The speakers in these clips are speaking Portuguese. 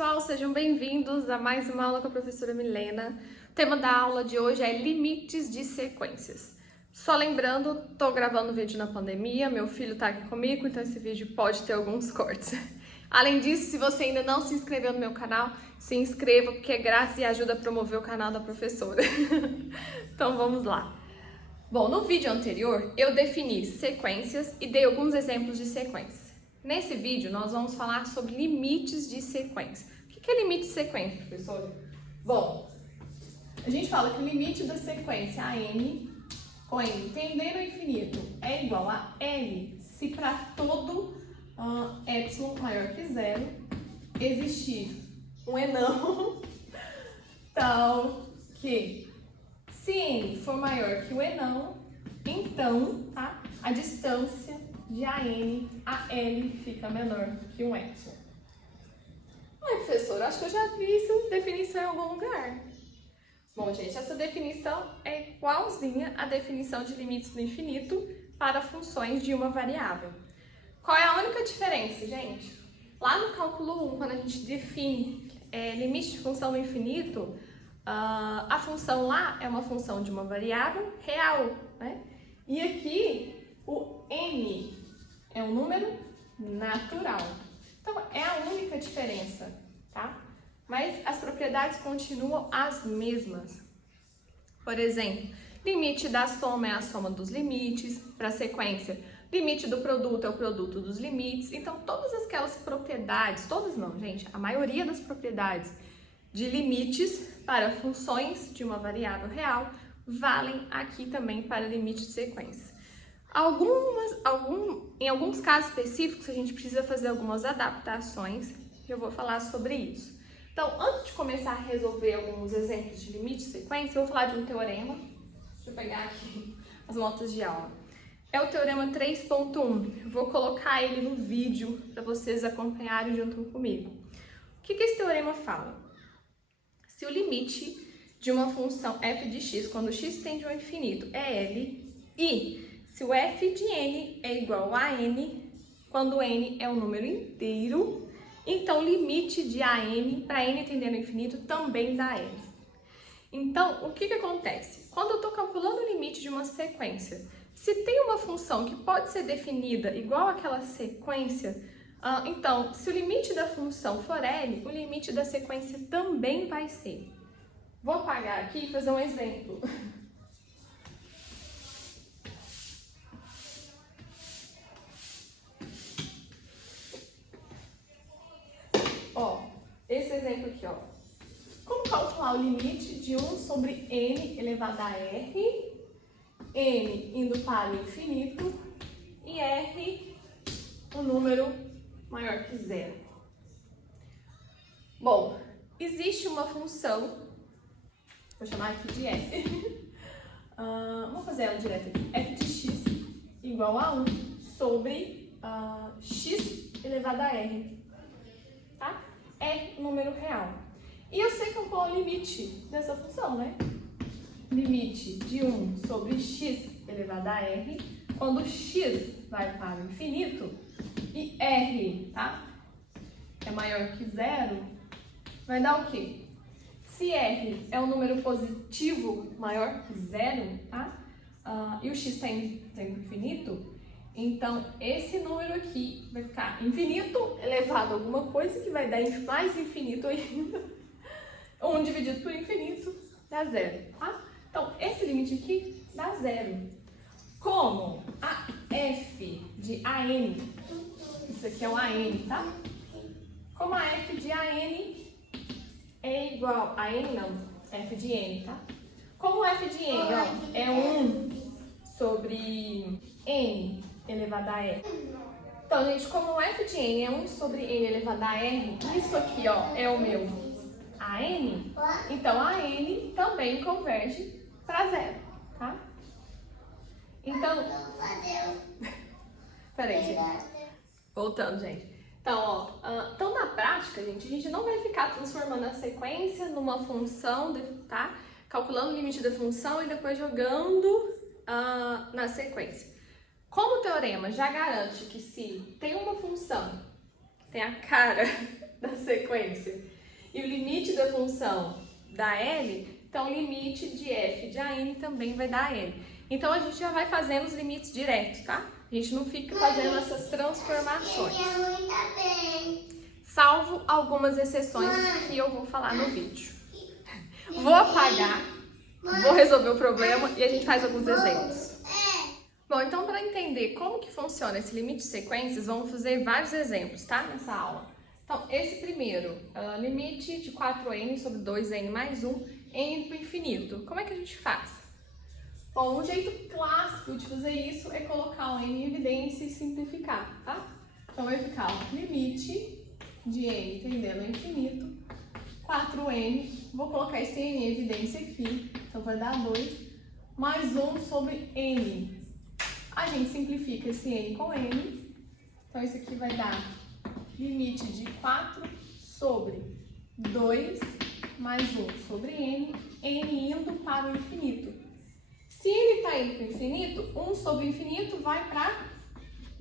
pessoal, sejam bem-vindos a mais uma aula com a professora Milena. O tema da aula de hoje é limites de sequências. Só lembrando, tô gravando o vídeo na pandemia, meu filho tá aqui comigo, então esse vídeo pode ter alguns cortes. Além disso, se você ainda não se inscreveu no meu canal, se inscreva, porque é graça e ajuda a promover o canal da professora. Então vamos lá. Bom, no vídeo anterior eu defini sequências e dei alguns exemplos de sequências. Nesse vídeo nós vamos falar sobre limites de sequência. O que é limite de sequência, professora? Bom, a gente fala que o limite da sequência n, com n tendendo ao infinito, é igual a L se para todo epsilon maior que zero existir um enão tal que se n for maior que o enão, então a distância de AN a L fica menor que um epsilon. Ai, professor, acho que eu já vi essa definição em algum lugar. Bom, gente, essa definição é igualzinha à definição de limites do infinito para funções de uma variável. Qual é a única diferença, gente? Lá no cálculo 1, quando a gente define limite de função no infinito, a função lá é uma função de uma variável real, né? E aqui o n é um número natural. Então, é a única diferença, tá? Mas as propriedades continuam as mesmas. Por exemplo, limite da soma é a soma dos limites, para a sequência, limite do produto é o produto dos limites. Então, todas aquelas propriedades, todas não, gente, a maioria das propriedades de limites para funções de uma variável real valem aqui também para limite de sequência. Em alguns casos específicos, a gente precisa fazer algumas adaptações, e eu vou falar sobre isso. Então, antes de começar a resolver alguns exemplos de limite de sequência, eu vou falar de um teorema. Deixa eu pegar aqui as notas de aula. É o teorema 3.1. Eu vou colocar ele no vídeo para vocês acompanharem junto comigo. O que esse teorema fala? Se o limite de uma função f de x, quando x tende ao infinito, é L, e se o f de n é igual a n, quando n é um número inteiro, então o limite de an para n tendendo ao infinito também dá L. Então, o que acontece? Quando eu estou calculando o limite de uma sequência, se tem uma função que pode ser definida igual àquela sequência, então, se o limite da função for L, o limite da sequência também vai ser. Vou apagar aqui e fazer um exemplo. Ó, esse exemplo aqui, ó. Como calcular o limite de 1 sobre n elevado a r, n indo para o infinito e r um número maior que zero? Bom, existe uma função, vou chamar aqui de f, vamos fazer ela direto aqui, f de x igual a 1 sobre x elevado a r, tá? É um número real. E eu sei calcular o limite dessa função, né? Limite de 1 sobre x elevado a r, quando x vai para o infinito e r, tá? É maior que zero, vai dar o quê? Se r é um número positivo maior que zero, tá? E o x está indo para o infinito, então esse número aqui vai ficar infinito elevado a alguma coisa que vai dar mais infinito ainda. 1 dividido por infinito dá zero, tá? Então, esse limite aqui dá zero. Como a f de an, isso aqui é um an, tá? Como a f de an é igual a n não, f de n, tá? Como f de n ó, é 1 sobre n elevado a r. Então, gente, como o f de n é 1 sobre n elevado a r, isso aqui ó, é o meu an, então a n também converge para zero, tá? Então, peraí, gente. Voltando, gente. Então, então, na prática, gente, a gente não vai ficar transformando a sequência numa função, tá? Calculando o limite da função e depois jogando na sequência. Como o teorema já garante que se tem uma função, tem a cara da sequência e o limite da função dá L, então o limite de f de AN também vai dar L. Então a gente já vai fazendo os limites direto, tá? A gente não fica fazendo essas transformações. Salvo algumas exceções que eu vou falar no vídeo. Vou apagar, vou resolver o problema e a gente faz alguns exemplos. Bom, então para entender como que funciona esse limite de sequências, vamos fazer vários exemplos, tá? Nessa aula. Então, esse primeiro, limite de 4n sobre 2n mais 1, n para o infinito. Como é que a gente faz? Bom, um jeito clássico de fazer isso é colocar o n em evidência e simplificar, tá? Então vai ficar o limite de n tendendo ao infinito, 4n, vou colocar esse n em evidência aqui, então vai dar 2, mais 1 sobre n. A gente simplifica esse n com n, então isso aqui vai dar limite de 4 sobre 2 mais 1 sobre n, n indo para o infinito. Se n está indo para o infinito, 1 sobre o infinito vai para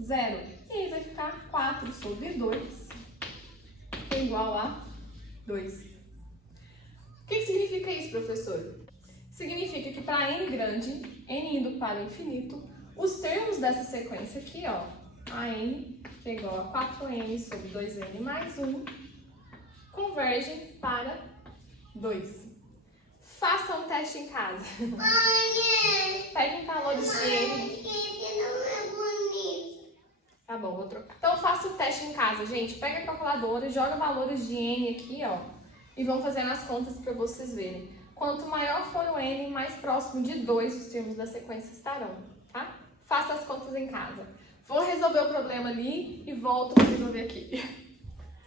0. E aí vai ficar 4 sobre 2, que é igual a 2. O que significa isso, professor? Significa que para n grande, n indo para o infinito, os termos dessa sequência aqui, ó, a n, que é igual a 4n sobre 2n mais 1, convergem para 2. Faça um teste em casa. Peguem valores de n. Tá bom, vou trocar. Então faça o teste em casa, gente. Pega a calculadora e joga valores de n aqui, ó. E vão fazendo as contas para vocês verem. Quanto maior for o n, mais próximo de 2 os termos da sequência estarão, tá? Faça as contas em casa. Vou resolver o problema ali e volto para resolver aqui.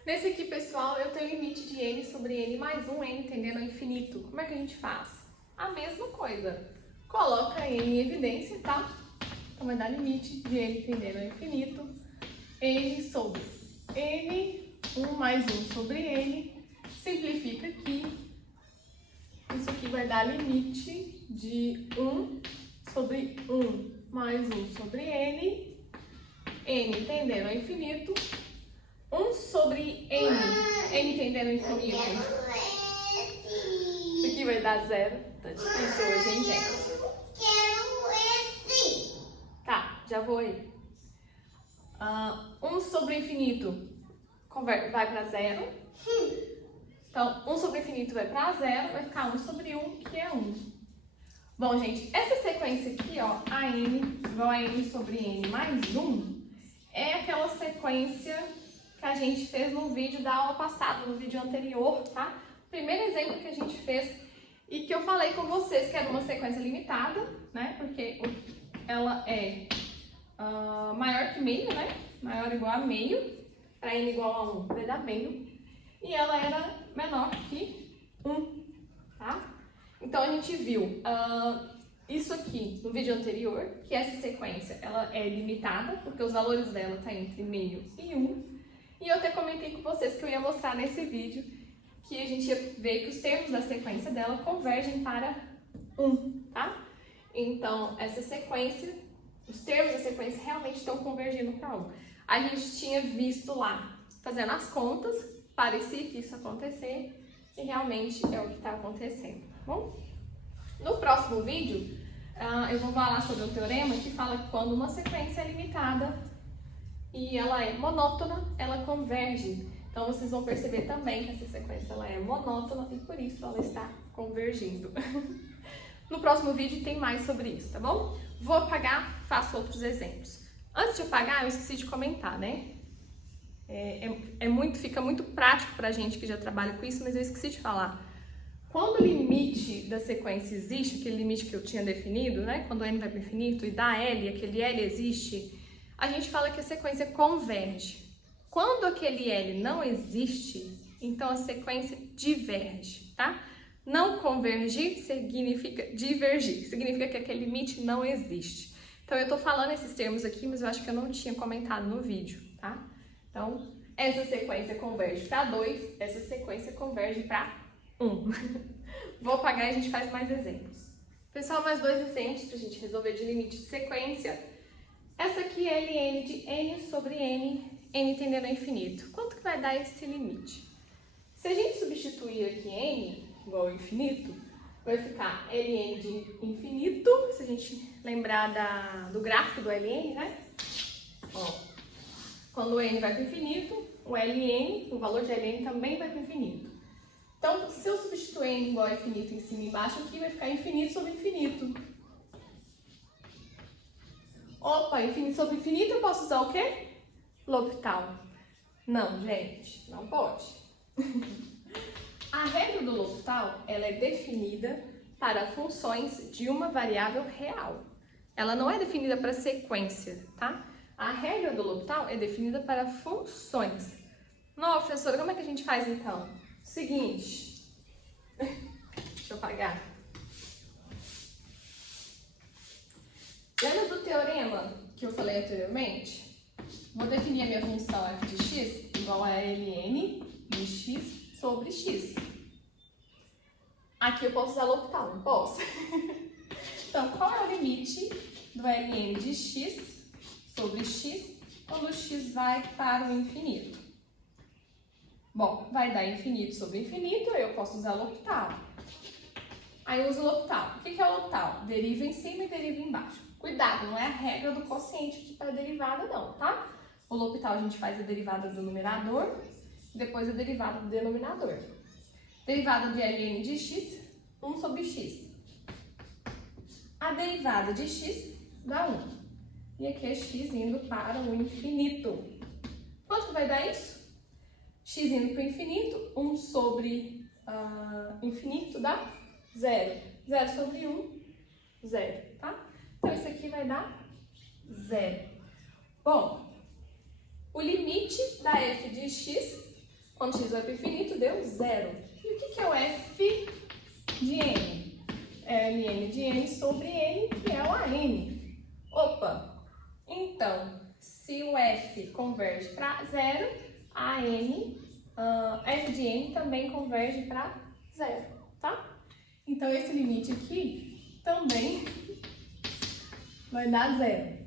Nesse aqui, pessoal, eu tenho limite de n sobre n mais 1, n tendendo ao infinito. Como é que a gente faz? A mesma coisa. Coloca n em evidência, tá? Então vai dar limite de n tendendo ao infinito, n sobre n, 1 mais 1 sobre n, simplifica aqui. Isso aqui vai dar limite de 1 sobre 1 mais 1 sobre n, n tendendo ao infinito, 1 sobre n, n tendendo ao infinito. Isso aqui vai dar 0. Tá difícil hoje, hein, gente? Tá, já vou aí. 1 sobre o infinito vai para 0. Então, 1 sobre o infinito vai para 0, vai ficar 1 sobre 1, que é 1. Bom, gente, essa sequência aqui, ó, a n igual a n sobre n mais 1, é aquela sequência que a gente fez no vídeo da aula passada, no vídeo anterior, tá? Primeiro exemplo que a gente fez e que eu falei com vocês que era uma sequência limitada, né? Porque ela é maior que meio, né? Maior ou igual a meio, para n igual a 1 vai dar meio, e ela era menor que 1, tá? Então a gente viu isso aqui no vídeo anterior, que essa sequência ela é limitada, porque os valores dela estão entre meio e 1. E eu até comentei com vocês que eu ia mostrar nesse vídeo que a gente ia ver que os termos da sequência dela convergem para 1, tá? Então, essa sequência, os termos da sequência realmente estão convergindo para 1. A gente tinha visto lá, fazendo as contas, parecia que isso ia acontecer, e realmente é o que está acontecendo, tá bom? No próximo vídeo, eu vou falar sobre um teorema que fala que quando uma sequência é limitada e ela é monótona, ela converge. Então, vocês vão perceber também que essa sequência ela é monótona e por isso ela está convergindo. No próximo vídeo tem mais sobre isso, tá bom? Vou apagar, faço outros exemplos. Antes de apagar, eu esqueci de comentar, né? Fica muito prático pra gente que já trabalha com isso, mas eu esqueci de falar. Quando o limite da sequência existe, aquele limite que eu tinha definido, né? Quando n vai para o infinito e dá L, aquele L existe, a gente fala que a sequência converge. Quando aquele L não existe, então a sequência diverge, tá? Não convergir significa divergir, significa que aquele limite não existe. Então eu tô falando esses termos aqui, mas eu acho que eu não tinha comentado no vídeo, tá? Então, essa sequência converge para 2, essa sequência converge para 1. Vou apagar e a gente faz mais exemplos. Pessoal, mais 2 exemplos para a gente resolver de limite de sequência. Essa aqui é ln de n sobre n n tendendo ao infinito. Quanto que vai dar esse limite? Se a gente substituir aqui n igual ao infinito, vai ficar ln de infinito, se a gente lembrar do gráfico do ln, né? Ó, quando o n vai para o infinito, o ln, o valor de ln também vai para o infinito. Então, se eu substituir n igual a infinito em cima e embaixo, aqui vai ficar infinito sobre infinito. Opa, infinito sobre infinito, eu posso usar o quê? L'Hopital. Não, gente, não pode. A regra do L'Hopital, ela é definida para funções de uma variável real. Ela não é definida para sequência, tá? A regra do L'Hopital é definida para funções. Não, professora, como é que a gente faz então? Seguinte, deixa eu apagar. Lembra do teorema que eu falei anteriormente? Vou definir a minha função f de x igual a ln de x sobre x. Aqui eu posso usar L'Hopital, não posso? Então, qual é o limite do ln de x sobre x quando x vai para o infinito? Bom, vai dar infinito sobre infinito, eu posso usar L'Hopital. Aí eu uso L'Hopital. O que é o L'Hopital? Deriva em cima e deriva embaixo. Cuidado, não é a regra do quociente aqui para a derivada não, tá? O L'Hopital a gente faz a derivada do numerador, depois a derivada do denominador. Derivada de ln de x, 1 sobre x. A derivada de x dá 1. E aqui é x indo para o infinito. Quanto que vai dar isso? X indo para o infinito, 1 sobre infinito dá 0. 0 sobre 1, 0, tá? Então, isso aqui vai dar 0. Bom, o limite da f de x, quando x vai para o infinito, deu 0. E o que é o f de n? É ln de n sobre n, que é o an. Opa! Então, se o f converge para 0, a n, f de n também converge para 0, tá? Então, esse limite aqui também vai dar 0.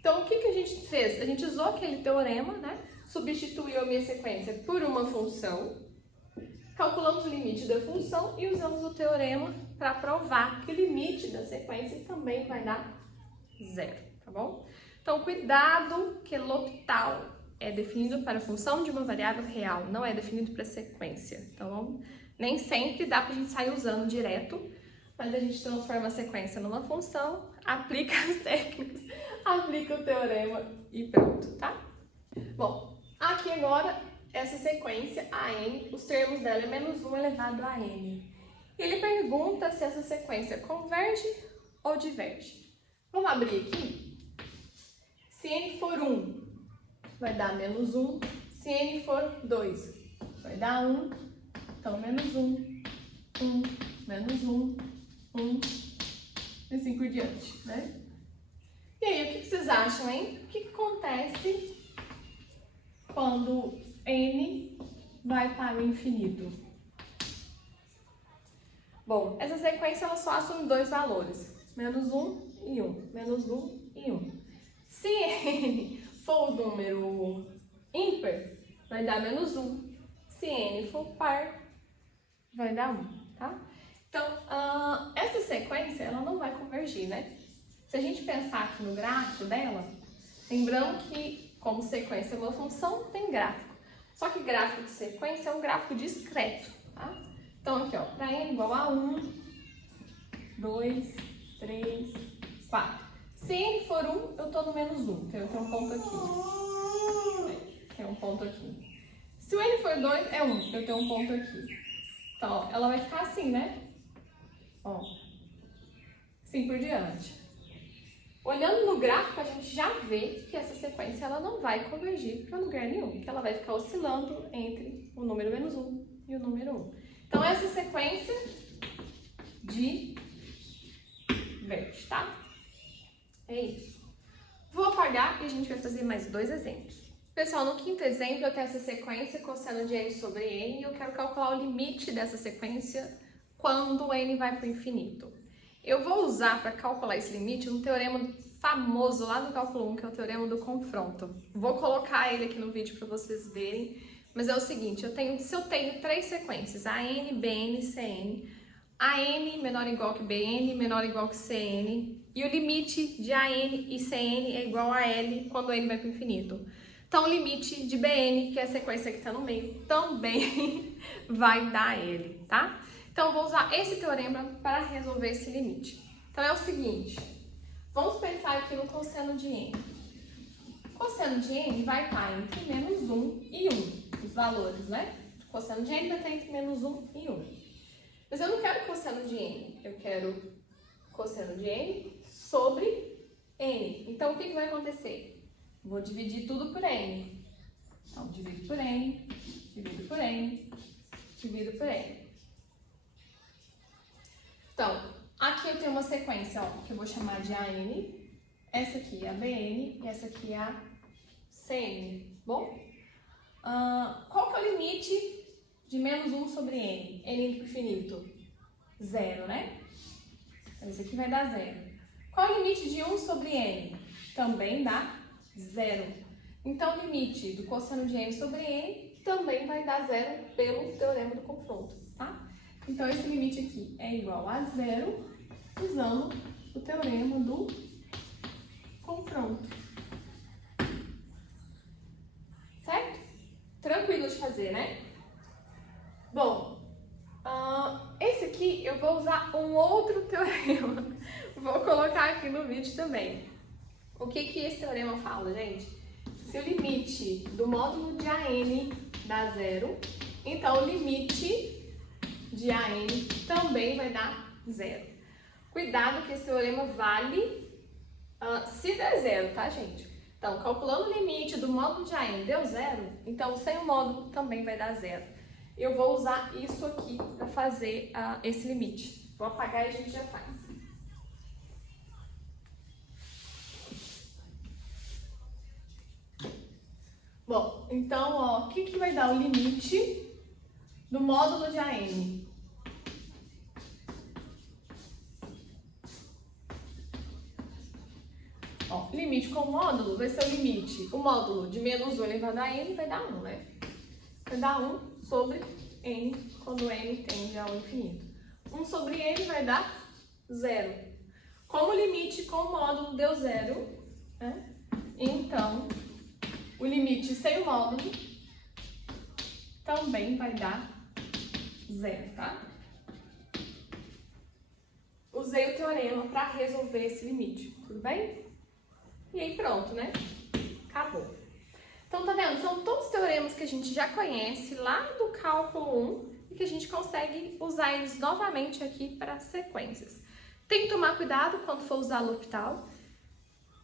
Então, o que a gente fez? A gente usou aquele teorema, né? Substituiu a minha sequência por uma função, calculamos o limite da função e usamos o teorema para provar que o limite da sequência também vai dar 0, tá bom? Então, cuidado que L'Hopital é definido para a função de uma variável real, não é definido para sequência. Então, nem sempre dá para a gente sair usando direto, mas a gente transforma a sequência numa função, aplica as técnicas, aplica o teorema e pronto, tá? Bom, aqui agora, essa sequência, AN, os termos dela é menos 1 elevado a n. Ele pergunta se essa sequência converge ou diverge. Vamos abrir aqui? Se n for 1, vai dar menos 1. Se n for 2, vai dar 1. Então, menos 1, 1, menos 1, 1, e assim por diante, né? E aí, o que vocês acham, hein? O que acontece quando n vai para o infinito? Bom, essa sequência ela só assume dois valores, menos 1 e 1, menos 1 e 1. Se n for o número ímpar, vai dar menos 1. Se n for par, vai dar 1, tá? Então, essa sequência, ela não vai convergir, né? Se a gente pensar aqui no gráfico dela, lembrando que, como sequência é uma função, tem gráfico. Só que gráfico de sequência é um gráfico discreto, tá? Então, aqui, ó, para n igual a 1, 2, 3, 4. Se n for 1, eu tô no menos 1, então eu tenho um ponto aqui. Tem um ponto aqui. Se o n for 2, é 1, eu tenho um ponto aqui. Então, ó, ela vai ficar assim, né? Ó, assim por diante. Olhando no gráfico, a gente já vê que essa sequência ela não vai convergir para lugar nenhum, que ela vai ficar oscilando entre o número menos 1 e o número 1. Então, essa sequência diverge, tá? É isso. Vou apagar e a gente vai fazer mais dois exemplos. Pessoal, no quinto exemplo eu tenho essa sequência cosseno de n sobre n e eu quero calcular o limite dessa sequência quando n vai para o infinito. Eu vou usar para calcular esse limite um teorema famoso lá do cálculo 1, que é o teorema do confronto. Vou colocar ele aqui no vídeo para vocês verem, mas é o seguinte, se eu tenho três sequências, AN, BN, CN, AN menor ou igual que BN, menor ou igual que CN, e o limite de AN e CN é igual a L quando N vai para o infinito. Então, o limite de BN, que é a sequência que está no meio, também vai dar L, tá? Então, eu vou usar esse teorema para resolver esse limite. Então, é o seguinte, vamos pensar aqui no cosseno de N. O cosseno de N vai estar entre menos 1 e 1, os valores, né? O cosseno de N vai estar entre menos 1 e 1. Mas eu não quero cosseno de N, eu quero cosseno de N sobre N. Então, o que vai acontecer? Vou dividir tudo por N. Então, divido por N, divido por N, divido por N. Então, aqui eu tenho uma sequência, ó, que eu vou chamar de AN. Essa aqui é a BN e essa aqui é a CN. Bom? Qual que é o limite de menos 1 sobre N? N indo para o infinito? 0, né? Então, esse aqui vai dar 0. Qual é o limite de 1 sobre N? Também dá 0. Então, o limite do cosseno de N sobre N também vai dar 0 pelo teorema do confronto, tá? Então, esse limite aqui é igual a 0 usando o teorema do confronto. Certo? Tranquilo de fazer, né? Bom, esse aqui eu vou usar um outro teorema. Vou colocar aqui no vídeo também. O que esse teorema fala, gente? Se o limite do módulo de AN dá 0, então o limite de AN também vai dar 0. Cuidado que esse teorema vale se der 0, tá, gente? Então, calculando o limite do módulo de AN deu 0, então sem o módulo também vai dar 0. Eu vou usar isso aqui para fazer esse limite. Vou apagar e a gente já faz. Bom, então, ó, o que vai dar o limite do módulo de AN? Ó, limite com módulo vai ser o limite. O módulo de menos 1 elevado a N vai dar 1, né? Vai dar 1 sobre N, quando N tende ao infinito. 1 sobre N vai dar 0. Como o limite com o módulo deu 0, né? Então, o limite sem o módulo também vai dar 0, tá? Usei o teorema para resolver esse limite, tudo bem? E aí pronto, né? Acabou. Então, tá vendo? São todos teoremas que a gente já conhece lá do cálculo 1 e que a gente consegue usar eles novamente aqui para sequências. Tem que tomar cuidado quando for usar L'Hopital.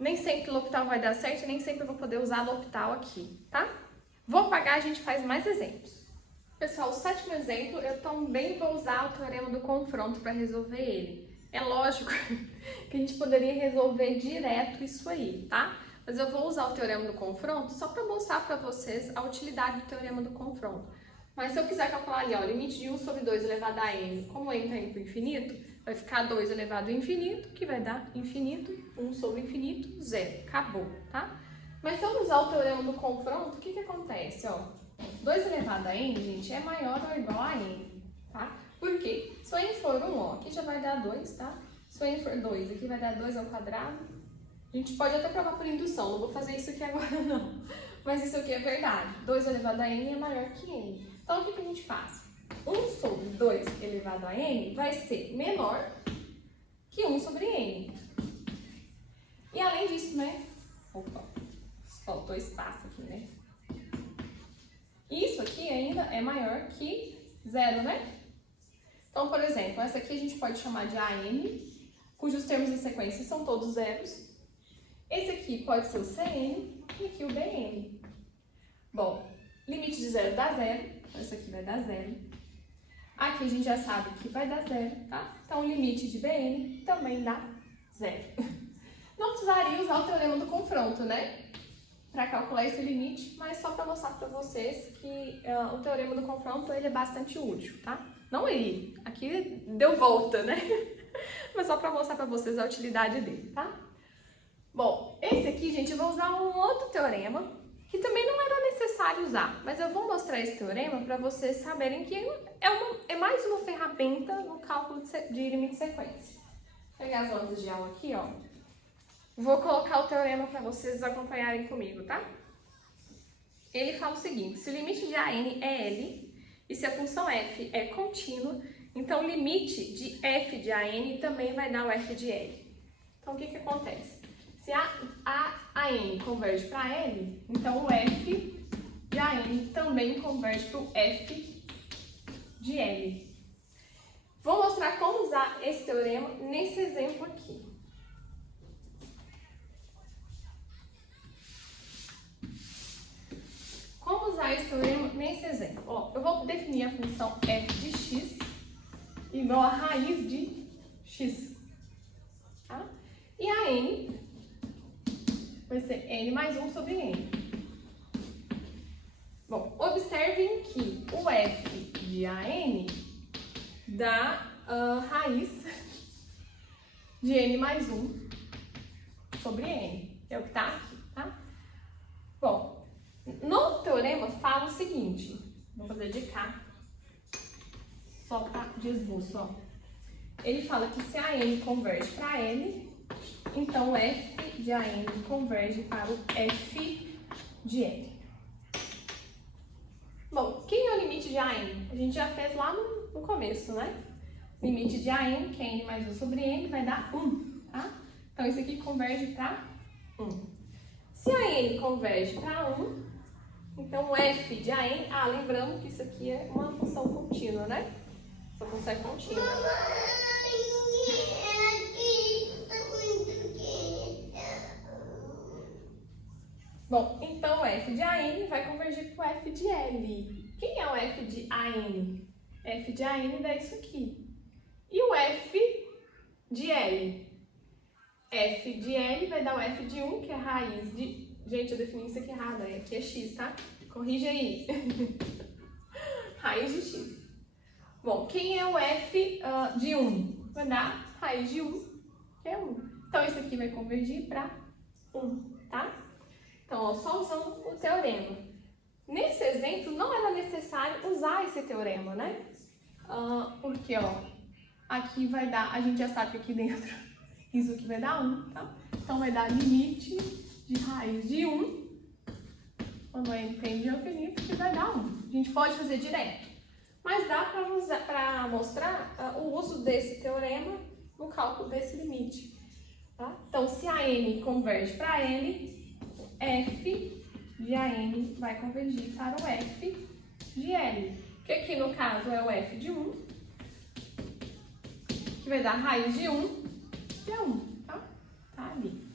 Nem sempre L'Hopital vai dar certo e nem sempre eu vou poder usar L'Hopital aqui, tá? Vou apagar, a gente faz mais exemplos. Pessoal, o sétimo exemplo, eu também vou usar o teorema do confronto para resolver ele. É lógico que a gente poderia resolver direto isso aí, tá? Mas eu vou usar o teorema do confronto só para mostrar para vocês a utilidade do teorema do confronto. Mas se eu quiser calcular ali, ó, o limite de 1 sobre 2 elevado a n, como n está indo para o infinito, vai ficar 2 elevado ao infinito, que vai dar infinito, 1 sobre infinito, 0. Acabou, tá? Mas se eu usar o teorema do confronto, o que acontece, ó? 2 elevado a n, gente, é maior ou igual a n, tá? Por quê? Se o n for 1, ó, aqui já vai dar 2, tá? Se o n for 2, aqui vai dar 2 ao quadrado. A gente pode até provar por indução, não vou fazer isso aqui agora não. Mas isso aqui é verdade. 2 elevado a n é maior que n. Então, o que a gente faz? 1 sobre 2 elevado a n vai ser menor que 1 sobre n. E além disso, né? Opa, faltou espaço aqui, né? Isso aqui ainda é maior que 0, né? Então, por exemplo, essa aqui a gente pode chamar de AN, cujos termos em sequência são todos zeros. Esse aqui pode ser o CN e aqui o BN. Bom, limite de 0 dá 0, então esse aqui vai dar 0. Aqui a gente já sabe que vai dar 0, tá? Então, o limite de BN também dá 0. Não precisaria usar o teorema do confronto, né? Para calcular esse limite, mas só para mostrar para vocês que o teorema do confronto ele é bastante útil, tá? Não ele, aqui deu volta, né? Mas só para mostrar para vocês a utilidade dele, tá? Bom, esse aqui, gente, eu vou usar um outro teorema, que também não era necessário usar, mas eu vou mostrar esse teorema para vocês saberem que é mais uma ferramenta no cálculo de limite de sequência. Vou pegar as notas de aula aqui, ó. Vou colocar o teorema para vocês acompanharem comigo, tá? Ele fala o seguinte: se o limite de AN é L e se a função f é contínua, então o limite de f de AN também vai dar o f de L. Então o que acontece? Se a AN converge para L, então o f de AN também converge para o f de L. Vou mostrar como usar esse teorema nesse exemplo aqui. Como usar esse teorema nesse exemplo? Ó, eu vou definir a função f de x igual a raiz de x. Tá? E a n vai ser n mais 1 sobre n. Bom, observem que o f de AN dá raiz de n mais 1 sobre n. É o que está aqui, tá? Bom, no teorema fala o seguinte, vou fazer de cá, só para de esboço, ó. Ele fala que se a n converge para L, então o f de AN converge para o f de L. Bom, quem é o limite de AN? A gente já fez lá no começo, né? Limite de AN, que é n mais 1 sobre n, vai dar 1, tá? Então, isso aqui converge para 1. Se a n converge para 1, então o f de AN... lembrando que isso aqui é uma função contínua, né? Essa função é contínua. Bom, então o f de AN vai convergir para o f de L. Quem é o f de AN? F de AN dá isso aqui. E o f de L? F de L vai dar o f de 1, que é raiz de... Gente, eu defini isso aqui errado, aqui é x, tá? Corrige aí. Raiz de x. Bom, quem é o f de 1? Vai dar raiz de 1, que é 1. Então, isso aqui vai convergir para 1, tá? Então, ó, só usando o teorema. Nesse exemplo, não era necessário usar esse teorema, né? Porque, ó, aqui vai dar, a gente já sabe que aqui dentro isso aqui vai dar 1, tá? Então, vai dar limite de raiz de 1, quando n tende ao infinito, que vai dar 1. A gente pode fazer direto, mas dá para mostrar o uso desse teorema no cálculo desse limite, tá? Então, se a n converge para L, f de AN vai convergir para o f de L, que aqui no caso é o f de 1, que vai dar raiz de 1, que é 1, tá? Tá ali.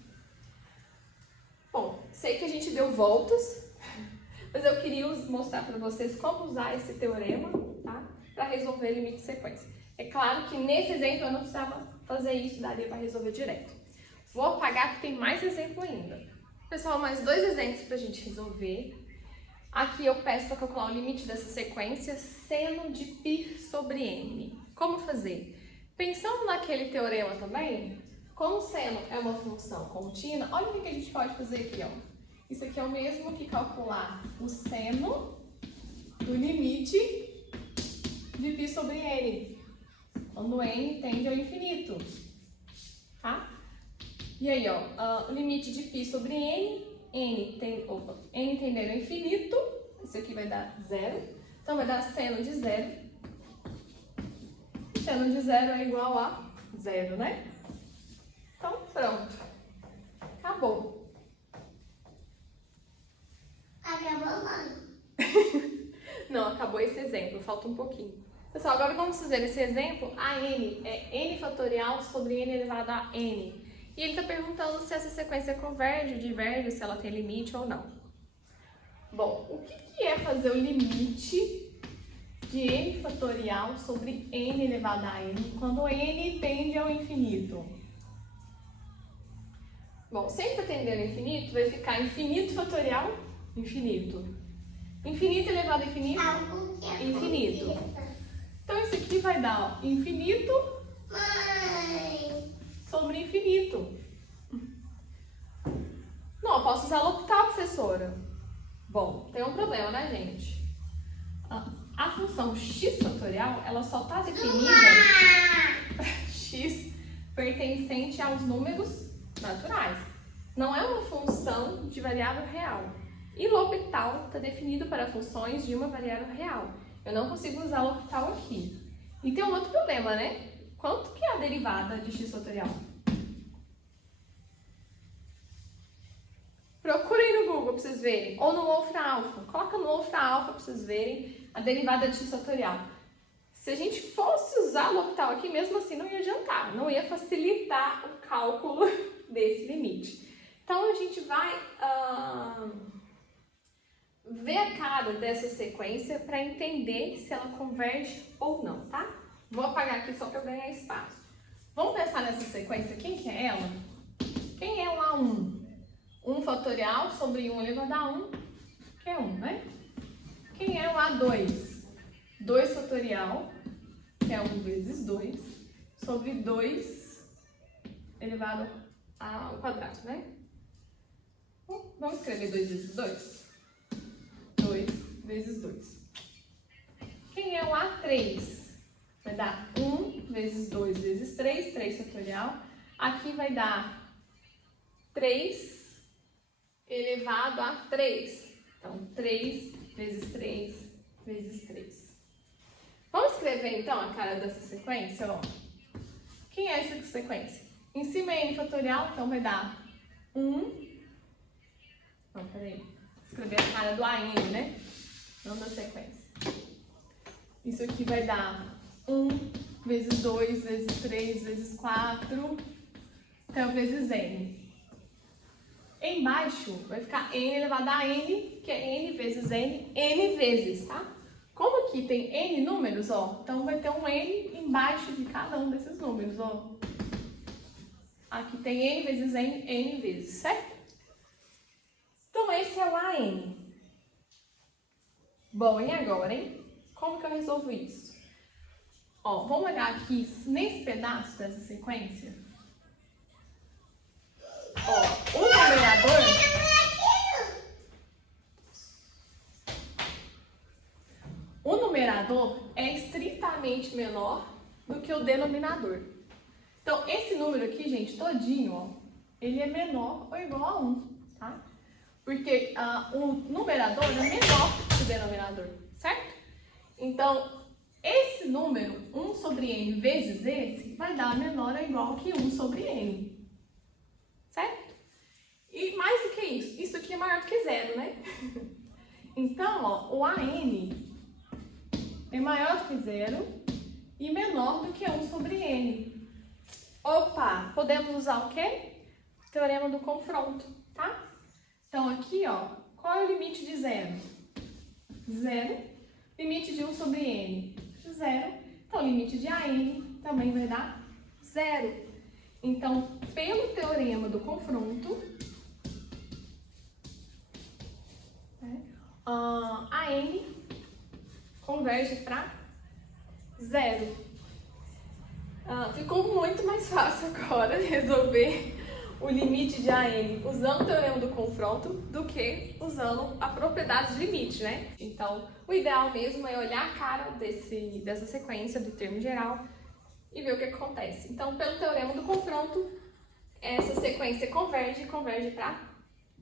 Bom, sei que a gente deu voltas, mas eu queria mostrar para vocês como usar esse teorema, tá? Para resolver limite de sequência. É claro que nesse exemplo eu não precisava fazer isso, daria para resolver direto. Vou apagar que tem mais exemplo ainda. Pessoal, mais 2 exemplos para a gente resolver. Aqui eu peço para calcular o limite dessa sequência seno de π sobre n. Como fazer? Pensando naquele teorema também, como o seno é uma função contínua, olha o que a gente pode fazer aqui, ó. Isso aqui é o mesmo que calcular o seno do limite de π sobre n, quando n tende ao infinito, tá? E aí, ó, o limite de π sobre n, n tendendo ao infinito, isso aqui vai dar 0, então vai dar seno de 0. Seno de 0 é igual a 0, né? Então, pronto. Acabou. Acabou, mãe? Não, acabou esse exemplo, falta um pouquinho. Pessoal, agora vamos fazer esse exemplo. A n é n fatorial sobre n elevado a n. E ele está perguntando se essa sequência converge, diverge, se ela tem limite ou não. Bom, o que é fazer o limite de n fatorial sobre n elevado a n quando n tende ao infinito? Bom, se ele está tendendo ao infinito, vai ficar infinito fatorial, infinito. Infinito elevado a infinito, infinito. Então, isso aqui vai dar, ó, infinito sobre infinito. posso usar L'Hopital, professora? Bom, tem um problema, né, gente? A função x fatorial, ela só está definida x pertencente aos números naturais. Não é uma função de variável real. E L'Hopital está definido para funções de uma variável real. Eu não consigo usar L'Hopital aqui. E tem um outro problema, né? Quanto que é a derivada de x fatorial? Procurem no Google para vocês verem. Ou no Wolfram Alpha. Coloca no Wolfram Alpha para vocês verem a derivada de x fatorial. Se a gente fosse usar o L'Hopital aqui, mesmo assim não ia adiantar. Não ia facilitar o cálculo desse limite. Então a gente vai ver a cara dessa sequência para entender se ela converge ou não, tá? Vou apagar aqui só para eu ganhar espaço. Vamos pensar nessa sequência. Quem que é ela? Quem é o A1? 1 fatorial sobre 1 elevado a 1, que é 1, né? Quem é o A2? 2 fatorial, que é 1 vezes 2, sobre 2 elevado ao quadrado, né? Vamos escrever 2 vezes 2? 2 vezes 2. Quem é o A3? Vai dar 1 vezes 2 vezes 3, 3 fatorial. Aqui vai dar 3 elevado a 3. Então, 3 vezes 3 vezes 3. Vamos escrever, então, a cara dessa sequência? Ó. Quem é essa sequência? Em cima é n fatorial, então vai dar 1... Não, peraí. Vou escrever a cara do AN, né? Não da sequência. Isso aqui vai dar 1 vezes 2 vezes 3 vezes 4, então vezes n. Embaixo vai ficar n elevado a n, que é n vezes n vezes, tá? Como aqui tem n números, ó, então vai ter um n embaixo de cada um desses números, ó. Aqui tem n vezes n vezes, certo? Então esse é o AN. Bom, e agora, hein? Como que eu resolvo isso? Ó, vamos olhar aqui nesse pedaço dessa sequência. Ó, o numerador... O numerador é estritamente menor do que o denominador. Então, esse número aqui, gente, todinho, ó, ele é menor ou igual a 1, tá? Porque o numerador é menor que o denominador, certo? Então, esse número, 1 sobre n vezes esse, vai dar menor ou igual que 1 sobre n. Certo? E mais do que isso, isso aqui é maior do que zero, né? Então, ó, o AN é maior do que zero e menor do que 1 sobre n. Opa, podemos usar o quê? Teorema do confronto, tá? Então, aqui, ó, qual é o limite de zero? Zero. Limite de 1 sobre n? Zero. Então, o limite de AN também vai dar zero. Então, pelo teorema do confronto, AN converge para zero. Ficou muito mais fácil agora resolver o limite de AN usando o teorema do confronto do que usando a propriedade de limite, né? Então, o ideal mesmo é olhar a cara dessa sequência do termo geral e ver o que acontece. Então, pelo teorema do confronto, essa sequência converge para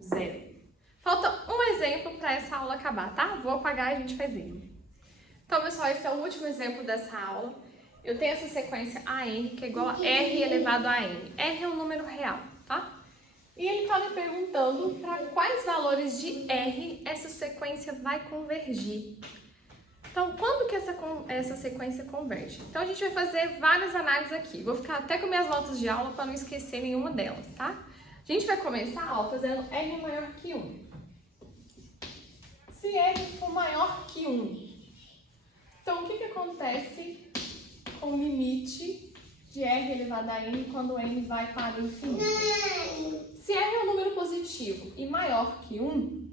zero. Falta um exemplo para essa aula acabar, tá? Vou apagar e a gente faz ele. Então, pessoal, esse é o último exemplo dessa aula. Eu tenho essa sequência AN, que é igual a R elevado a N. R é um número real, tá? E ele está me perguntando para quais valores de R essa sequência vai convergir. Então, quando que essa sequência converge? Então, a gente vai fazer várias análises aqui. Vou ficar até com minhas notas de aula para não esquecer nenhuma delas, tá? A gente vai começar, ó, fazendo R maior que 1. Se R for maior que 1, então o que acontece com o limite de R elevado a N quando N vai para o infinito? Se R é um número positivo e maior que 1,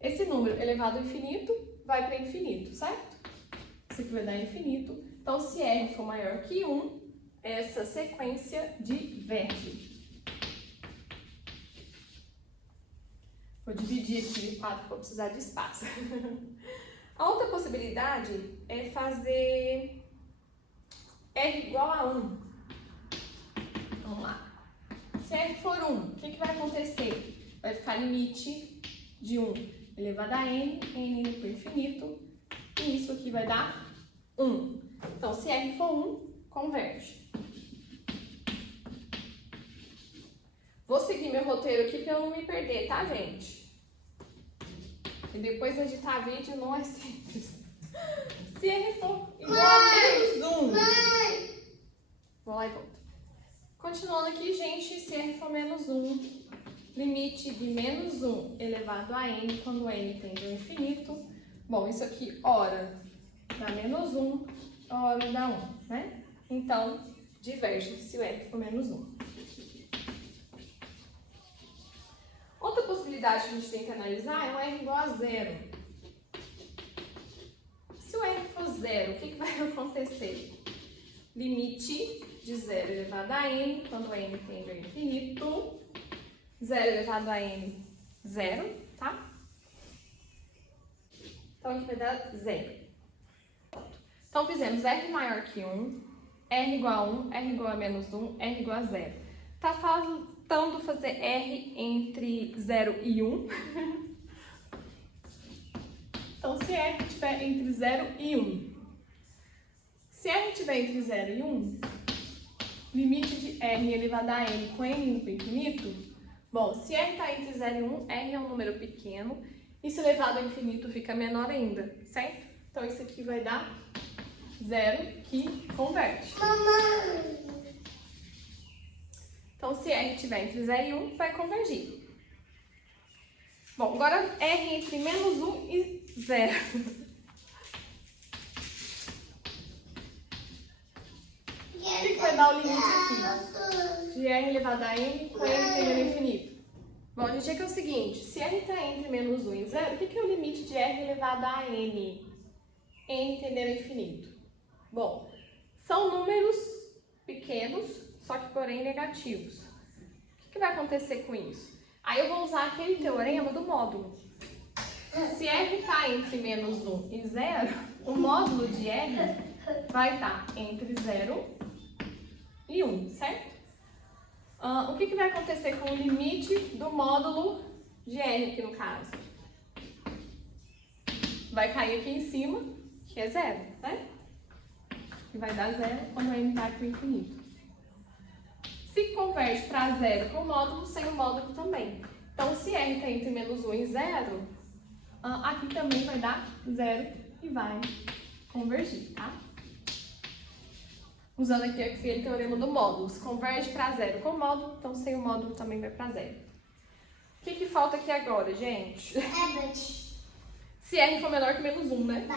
esse número elevado ao infinito vai para infinito, certo? Isso aqui vai dar infinito. Então, se R for maior que 1, essa sequência diverge. Vou dividir aqui de 4 para precisar de espaço. A outra possibilidade é fazer R igual a 1. Vamos lá. Se R for 1, o que vai acontecer? Vai ficar limite de 1 elevado a n, n indo para o infinito, e isso aqui vai dar 1. Então, se R for 1, converge. Vou seguir meu roteiro aqui para eu não me perder, tá, gente? E depois editar vídeo não é simples. Se R for igual a menos 1. Vou lá e volto. Continuando aqui, gente, se R for menos 1, limite de menos 1 elevado a n, quando n tende ao infinito. Bom, isso aqui, ora dá menos 1, ora dá 1, né? Então, diverge se o R for menos 1. Outra possibilidade que a gente tem que analisar é o R igual a 0. Se o R for 0, o que vai acontecer? Limite de 0 elevado a n, quando n tende ao infinito. 0 elevado a n, 0, tá? Então, aqui vai dar 0. Então, fizemos R maior que 1, R igual a 1, R igual a menos 1, R igual a 0. Tá faltando fazer R entre 0 e 1. Então, se R estiver entre 0 e 1. Se R estiver entre 0 e 1, limite de R elevado a n com n indo para o infinito. Bom, se R está entre 0 e 1, R é um número pequeno. E se elevado ao infinito fica menor ainda, certo? Então, isso aqui vai dar 0, que converte. Mamãe. Então, se R estiver entre 0 e 1, vai convergir. Bom, agora R entre menos 1 e 0. O que vai dar o limite aqui? De R elevado a n com n tendendo ao infinito. Bom, a gente chega ao seguinte, se R está entre menos 1 e 0, o que é o limite de R elevado a n? N tendendo ao infinito. Bom, são números pequenos, só que porém negativos. O que vai acontecer com isso? Aí eu vou usar aquele teorema do módulo. Se R está entre menos 1 e 0, o módulo de R vai estar entre 0 e 1, certo? O que vai acontecer com o limite do módulo de R aqui no caso? Vai cair aqui em cima, que é 0, né? E vai dar 0 quando n vai para o infinito. Se converte para 0 com o módulo, sem o módulo também. Então, se R está entre menos 1 e 0, aqui também vai dar 0 e vai convergir, tá? Usando aqui aquele teorema do módulo. Se converge para 0 com o módulo, então sem o módulo também vai para 0. O que falta aqui agora, gente? Se R for menor que menos 1, né?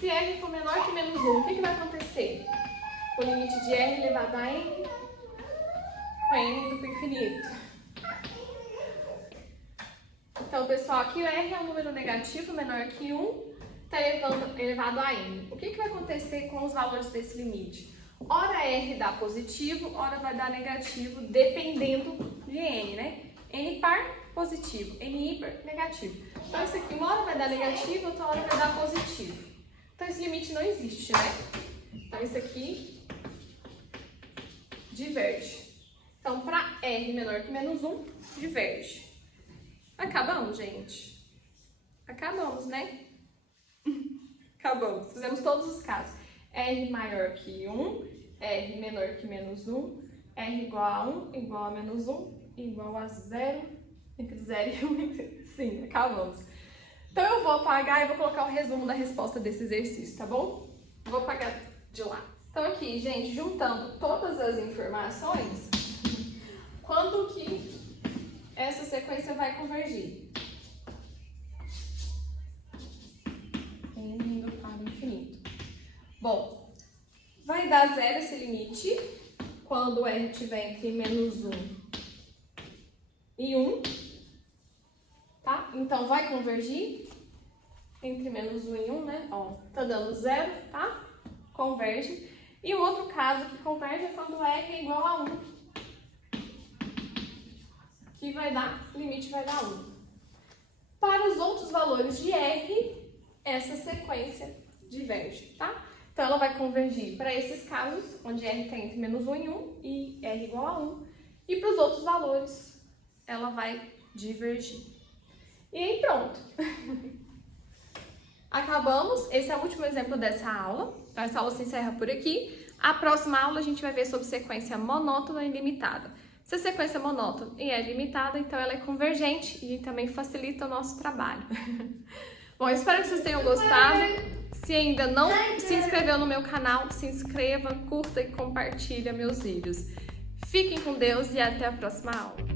Se R for menor que menos 1, o que vai acontecer? O limite de R elevado a n com n indo para o infinito. Então, pessoal, aqui o R é um número negativo menor que 1. Está elevado a n. O que vai acontecer com os valores desse limite? Ora R dá positivo, ora vai dar negativo, dependendo de n, né? N par, positivo. N ímpar, negativo. Então, isso aqui uma hora vai dar negativo, outra hora vai dar positivo. Então, esse limite não existe, né? Então, isso aqui diverge. Então, para R menor que menos 1, diverge. Acabamos, gente? Acabamos, né? Acabamos. Fizemos todos os casos. R maior que 1, R menor que menos 1, R igual a 1, igual a menos 1, igual a 0, entre 0 e 1. Sim, acabamos. Então eu vou apagar e vou colocar o resumo da resposta desse exercício, tá bom? Vou apagar de lá. Então aqui, gente, juntando todas as informações, quando que essa sequência vai convergir? Indo para o infinito. Bom, vai dar 0 esse limite quando o R estiver entre menos 1 e 1, tá? Então, vai convergir entre menos 1 e 1, né? Ó, tá dando 0, tá? Converge. E o outro caso que converge é quando R é igual a 1. que vai dar, limite vai dar 1. Para os outros valores de R, essa sequência diverge, tá? Então, ela vai convergir para esses casos, onde R está entre menos 1 e 1 e R igual a 1. E para os outros valores, ela vai divergir. E aí, pronto. Acabamos. Esse é o último exemplo dessa aula. Então, essa aula se encerra por aqui. A próxima aula a gente vai ver sobre sequência monótona e limitada. Se a sequência é monótona e é limitada, então ela é convergente e também facilita o nosso trabalho. Bom, eu espero que vocês tenham gostado. Se ainda não se inscreveu no meu canal, se inscreva, curta e compartilha meus vídeos. Fiquem com Deus e até a próxima aula.